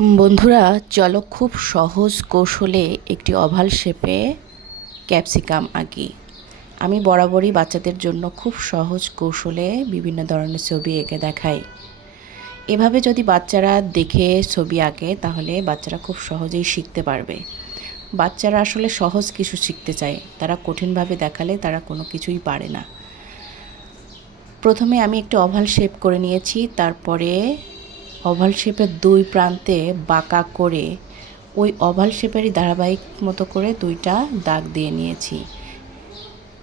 বন্ধুরা, চলো খুব সহজ কৌশলে একটি ওভাল শেপে ক্যাপসিকাম আঁকি। আমি বরাবরই বাচ্চাদের জন্য খুব সহজ কৌশলে বিভিন্ন ধরনের ছবি এঁকে দেখাই। এভাবে যদি বাচ্চারা দেখে ছবি আঁকে তাহলে বাচ্চারা খুব সহজেই শিখতে পারবে। বাচ্চারা আসলে সহজ কিছু শিখতে চায়, তারা কঠিনভাবে দেখালে তারা কোনো কিছুই পারে না। প্রথমে আমি একটি ওভাল শেপ করে নিয়েছি, তারপরে ওভাল শেপের দুই প্রান্তে বাঁকা করে ওই ওভাল শেপেরই ধারাবাহিক মতো করে দুইটা দাগ দিয়ে নিয়েছি।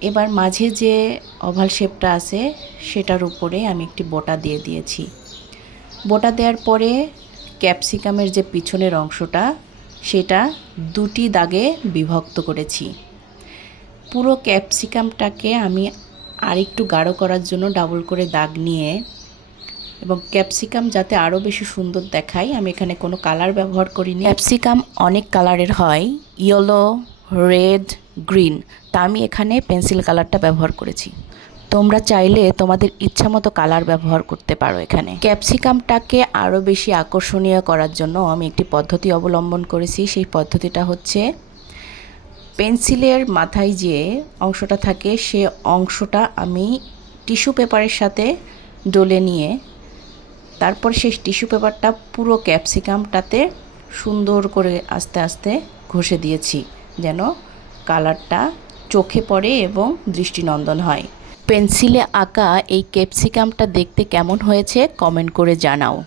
এবার মাঝে যে ওভাল শেপটা আছে সেটার উপরে আমি একটি বোটা দিয়ে দিয়েছি। বোটা দেওয়ার পরে ক্যাপসিকামের যে পিছনের অংশটা সেটা দুটি দাগে বিভক্ত করেছি। পুরো ক্যাপসিকামটাকে আমি আরেকটু গাঢ় করার জন্য ডাবল করে দাগ নিয়ে এবং ক্যাপসিকাম যাতে আরও বেশি সুন্দর দেখায় আমি এখানে কোনো কালার ব্যবহার করিনি। ক্যাপসিকাম অনেক কালারের হয়, ইয়েলো, রেড, গ্রিন, তা আমি এখানে পেন্সিল কালারটা ব্যবহার করেছি। তোমরা চাইলে তোমাদের ইচ্ছা মতো কালার ব্যবহার করতে পারো। এখানে ক্যাপসিকামটাকে আরও বেশি আকর্ষণীয় করার জন্য আমি একটি পদ্ধতি অবলম্বন করেছি। সেই পদ্ধতিটা হচ্ছে পেন্সিলের মাথায় যে অংশটা থাকে সে অংশটা আমি টিস্যু পেপারের সাথে ডলে নিয়ে তারপর সেই টিস্যু পেপারটা পুরো ক্যাপসিকামটাতে সুন্দর করে আস্তে আস্তে ঘষে দিয়েছি যেন কালারটা চোখে পড়ে এবং দৃষ্টিনন্দন হয়। পেন্সিলে আঁকা এই ক্যাপসিকামটা দেখতে কেমন হয়েছে কমেন্ট করে জানাও।